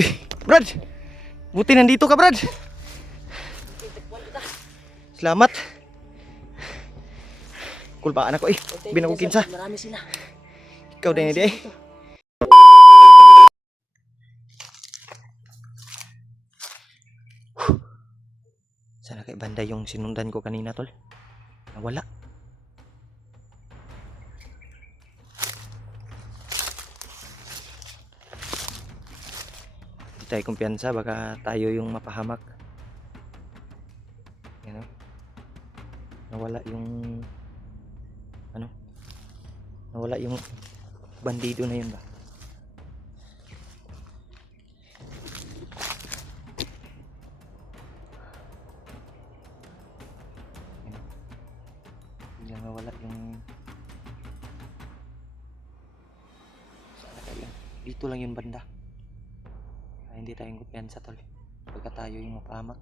Uy, Brad! Buti nandito ka, Brad! Salamat! Kulbaan ako binagugin sa. Marami sila. Ikaw din hindi Sana kay banda yung sinundan ko kanina, tol. Nawala. Hindi tayo kumpiyansa, baka tayo yung mapahamak. Yan o. Nawala yung nawala yung bandido na yun ba. Biglang nawala yung sana kaya dito lang yung banda. Hindi tayong kumpiyansa, tol, baka tayo yung mapahamak.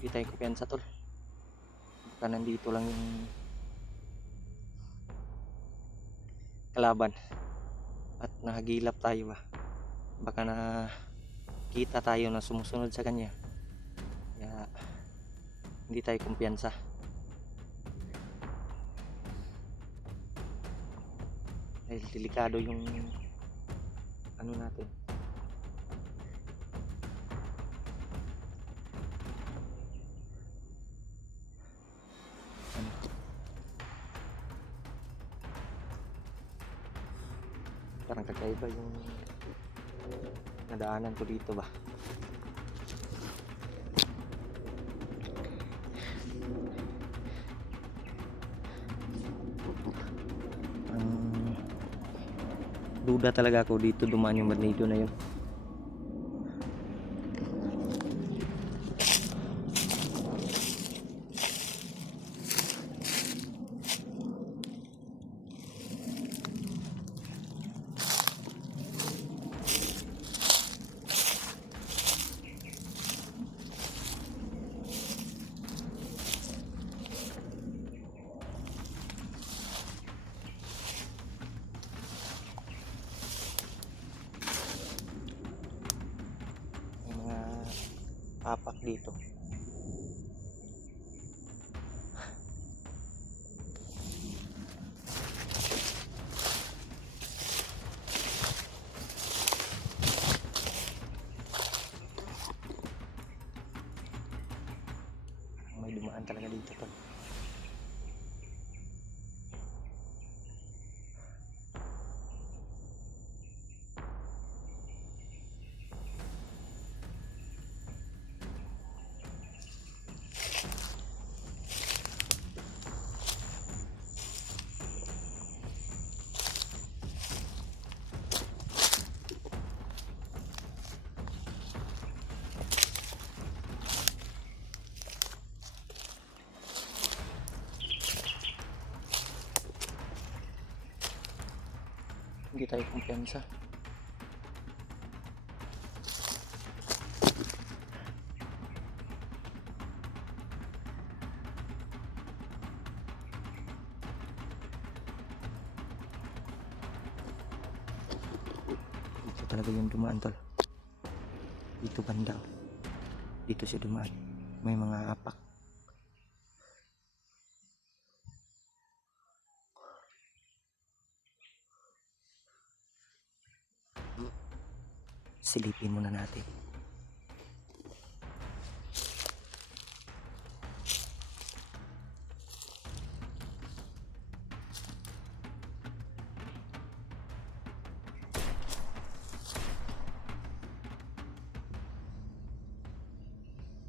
Hindi tayo kumpiyansa, tol, baka nandito lang yung kalaban at nahagilap tayo ba, baka nakita tayo na sumusunod sa kanya, kaya hindi tayo kumpiyansa. Dahil delikado yung natin. Parang kakaiba yung nadaanan ko dito ba. Duda talaga ako dito dumaan yung bandido na yun. Apak dito. May dumaan talaga dito, tol. Hindi tayo kumpiyansa. Dito talaga yung dumaan, tol. Dito banda. Dito siya dumaan. May mga apak. Silipin muna natin.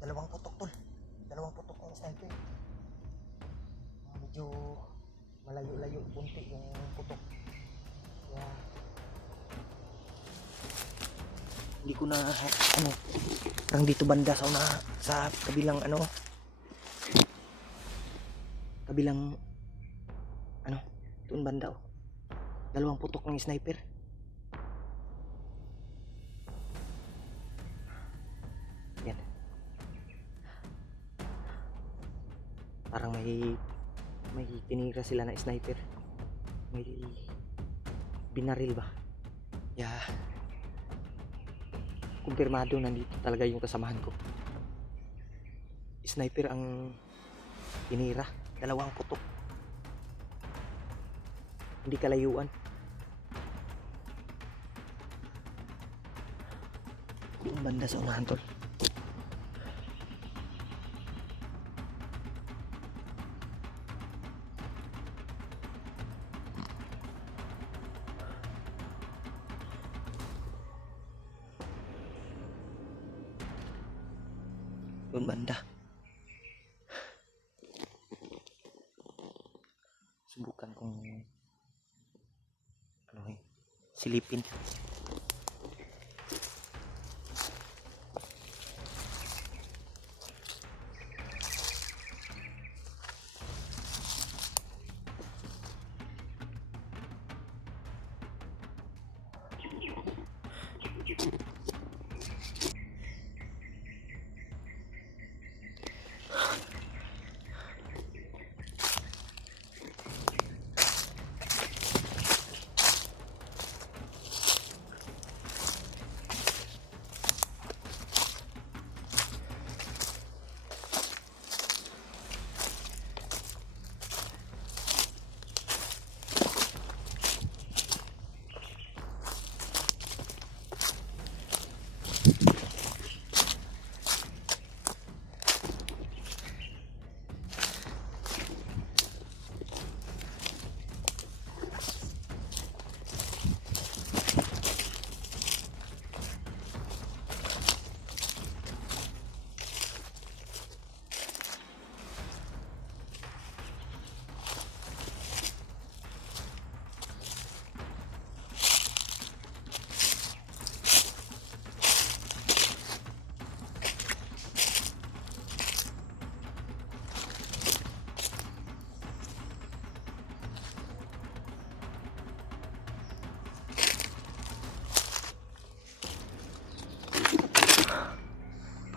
Dalawang putok, tol. Dalawang putok ng sniper. Medyo malayo-layo punti yung putok. Kaya hindi ko na parang dito banda sa una, sa kabilang kabilang doon banda, dalawang putok ng sniper. Yan, parang may tinira sila na sniper, may binaril ba. Kumpirmado nandito talaga yung kasamahan ko. Sniper ang tinira, dalawang putok, hindi kalayuan. Yung banda sa unahan, tol. Yung banda. Subukan kong silipin.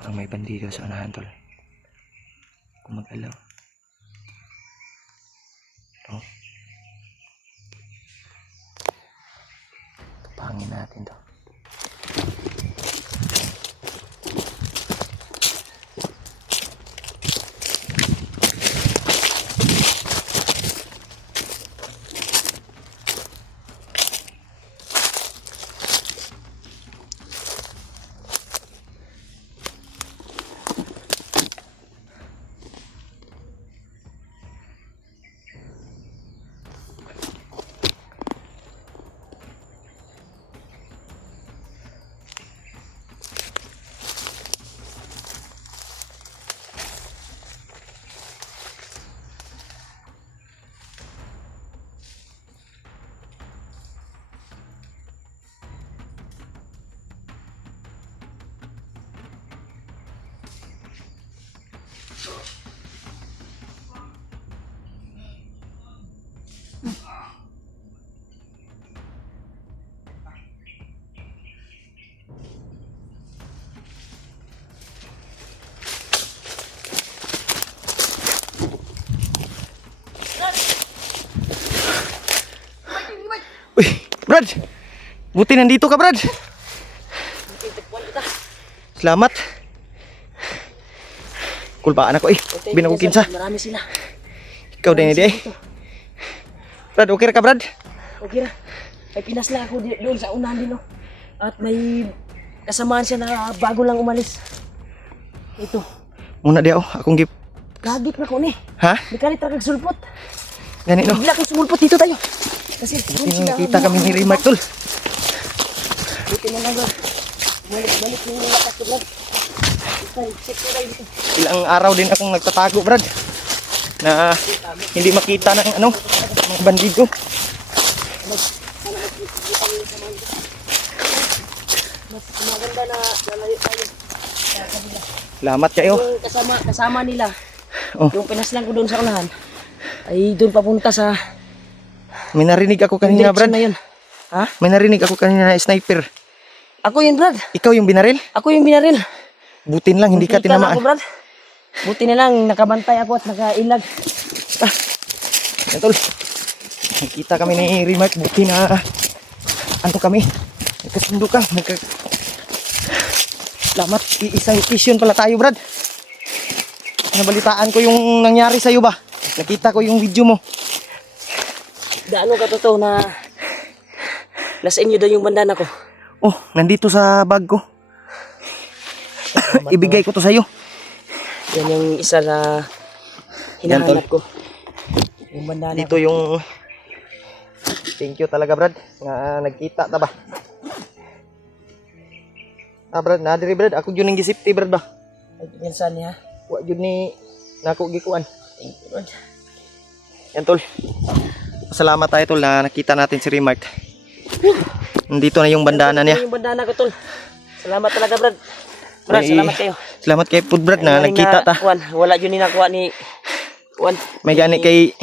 Parang may bandido sa unahan, tol. Kung mag-alaw. Tupangin natin to. Uy, Brad. Buti nandito ka, Brad. Salamat. Kulbaan ako binagugin sa. Marami sila. Ikaw din hindi Brad, okay ra ka, Brad? Okay ra. May pinas lang ako doon sa unahan din, no? At may kasamaan siya na bago lang umalis. Ito. Muna di akong gip. Gagip na ko ni. Ha? Di ka rin talagang sulpot. Gani no. Bigla kong sumulpot dito tayo. Kasi doon sila. Kita kami ni Remark tol. Buti na lang, bro. Balik yung lakas ko, bro. Check ko tayo dito. Ilang araw din akong nagtatago, Brad. Na hindi makita ng mga bandido. Mas maganda na lalayo tayo. Salamat kayo. Yung kasama nila, Oh. yung pinaslang ko doon sa unahan, ay doon papunta sa May narinig ako kanina, direksyon Brad. na yun. Ha? May narinig ako kanina na sniper. Ako yun, Brad. Ikaw yung binaril? Ako yung binaril. Butin lang, hindi ka Muntikan tinamaan. ako, Brad. Buti na lang, nakabantay ako at nakailag. Yan, tol. Nakita kami ni Remark. Buti na kami. Nagkasundo ka. Salamat. Isang mission pala tayo, Brad. Nabalitaan ko yung nangyari sa'yo ba? Nakita ko yung video mo. Gaano ka totoo na nasa inyo daw yung bandana ko? Oh, nandito sa bag ko. Ibigay ko to sa'yo. Yan yung isa na hinahanap ko. Yung bandana Dito yung... Thank you talaga, Brad. Nga nagkita ta ba? Brad, nadiri, Brad. Ako yun yung gisipti, Brad ba? Ay, pinsan niya. Wa yun ni nako gikuan. Thank you, Brad. Yan, tol. Salamat tayo, tol, na nakita natin si Remark. Nandito na yung bandana niya. Yung bandana ko, tol. Salamat talaga, Brad. Brad, May- salamat kayo. Salamat kay Pud, Brad, na Ay, nakita ta. Juan, wala yun nakuha ni Juan. May gani kay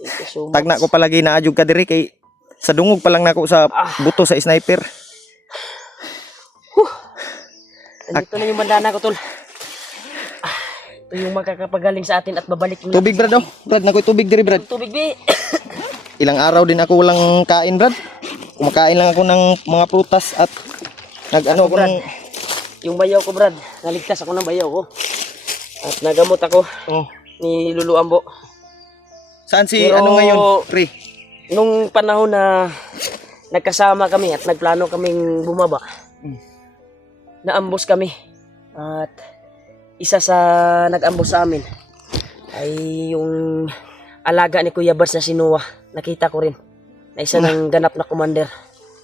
Thank you so much. tagna ko palagi na adjug ka diri kay sa dungog pa lang nako sa buto sa sniper. Andito na yung bandana ko, tol. Ito yung makakapagaling sa atin at babalik mo. Tubig, Brad, oh. Brad, nakoy tubig diri, Brad. Tubig, bi. Ilang araw din ako walang kain, Brad. Kumakain lang ako ng mga prutas at nag-ano ako Brad? ng... Yung bayaw ko, Brad. Naligtas ako ng bayaw ko. At nagamot ako Oh. ni Lulu Ambo. Saan si Pero- ano ngayon, pre? Nung panahon na nagkasama kami at nagplano kaming bumaba, naambos kami. At isa sa nag-ambos sa amin ay yung alaga ni Kuya Bars na si Noah. Nakita ko rin na isa ng ganap na commander.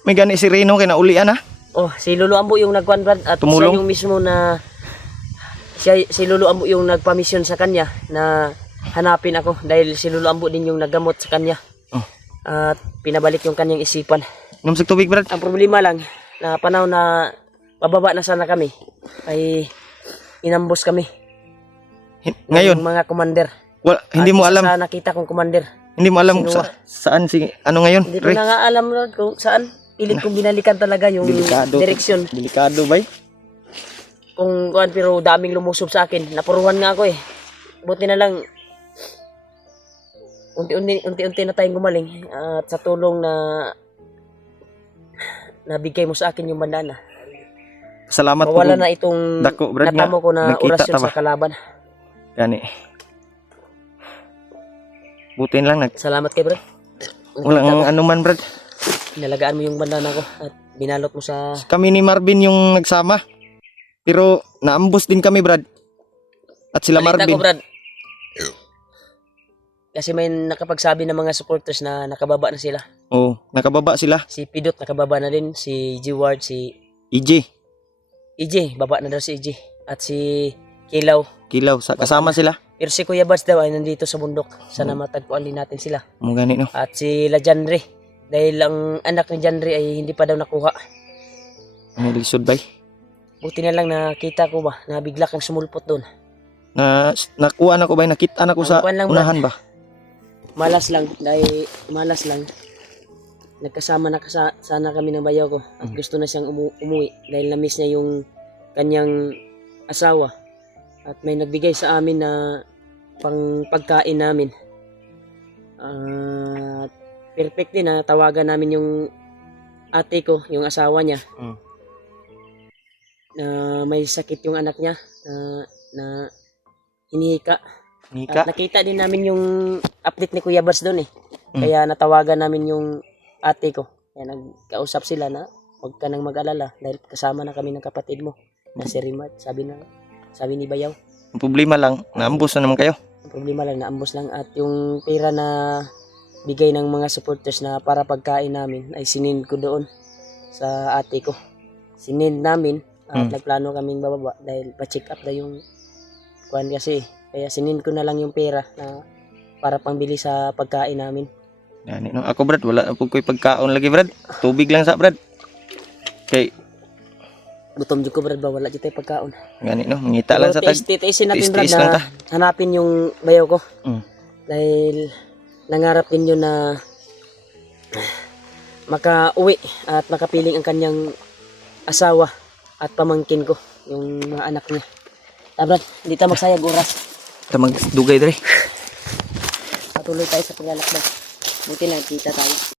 May gani si Reno kay naulian, ha? Oh, si Lulu Ambo yung nagkuhan, Brad, at Tumulong? siya yung mismo na si Lulu Ambo yung nagpamisyon sa kanya na hanapin ako dahil si Lulu Ambo din yung naggamot sa kanya. Oh. At pinabalik yung kanyang isipan. Numsig tubig, Brad. Ang problema lang na panahon na pababa na sana kami ay inambos kami. Ngayon, ng mga commander. hindi At mo isa alam, sa nakita kong commander. hindi mo alam Sino? saan si ano ngayon, Hindi ko pre? na nga alam, Brad, kung saan. Pilit kong binalikan talaga yung direksyon. Delikado ba? Kung kuan, pero daming lumusob sa akin. Napuruhan nga ako eh. Buti na lang unti-unti na tayong gumaling at sa tulong na nabigay mo sa akin yung bandana. Salamat po. Mawala na itong Dako, Brad, nga. natamo ko na Nakita orasyon ta ba? sa kalaban. Gani. Butin lang Salamat kay Brad. walang ano man, Brad. Nalagaan mo yung bandana ko at binalot mo sa... Kami ni Marvin yung nagsama. Pero naambos din kami, Brad. At sila Balita Marvin. ko, Brad. Kasi may nakapagsabi ng mga supporters na nakababa na sila. Oh, nakababa sila. Si Pidot nakababa na din, si G-Ward, si EJ, EJ, baba na daw si EJ. At si Kilaw. Kilaw, kasama sila. Pero si Kuya Bads daw ay nandito sa bundok. Sana matagpuan din natin sila. Mo gani no. At si La Janre. Dahil ang anak ni Janre ay hindi pa daw nakuha. Ano lisod bay? Buti na lang nakita ko ba na bigla kang sumulpot doon. Nakuha na ko bay, nakita na ko sa Ang kuwan lang, unahan ba? Malas lang. Dahil malas lang. Nagkasama na sana kami ng bayaw ko. At gusto na siyang umuwi. Dahil na-miss niya yung kanyang asawa. At may nagbigay sa amin na pang pagkain namin. At perfect din na tawagan namin yung ate ko, yung asawa niya. Mm. Na may sakit yung anak niya na hinihika. Nika. At nakita din namin yung update ni Kuya Bars doon eh. Mm. Kaya natawagan namin yung ate ko. Kaya nagkausap sila na huwag ka nang mag-alala dahil kasama na kami ng kapatid mo na si Rimat. Sabi ni Bayaw. Ang problema lang, naambos na naman kayo. Ang problema lang, naambos lang at yung pera na bigay ng mga supporters na para pagkain namin ay sinind ko doon sa ate ko. Sinind namin at nagplano kaming bababa dahil pa-check up na yung kuan kasi. Kaya sinind ko na lang yung pera na para pangbili sa pagkain namin. Yan, no? Ako brad, wala na po ko'y pagkaon lagi brad. Tubig lang sa brad. Okay, Gutom jud ko brad ba, wala jud tay pagkaon. gani no, mangita lang sa tag. Tiisin natin brad tiis lang na ta. hanapin yung bayaw ko. Mm. Dahil nangarap din yun na makauwi at makapiling ang kanyang asawa at pamangkin ko, yung mga anak niya. Brad, hindi tayo magsayag oras. Ta magdugay dre. Patuloy tayo sa paglalakbay. Buti lang kita tayo.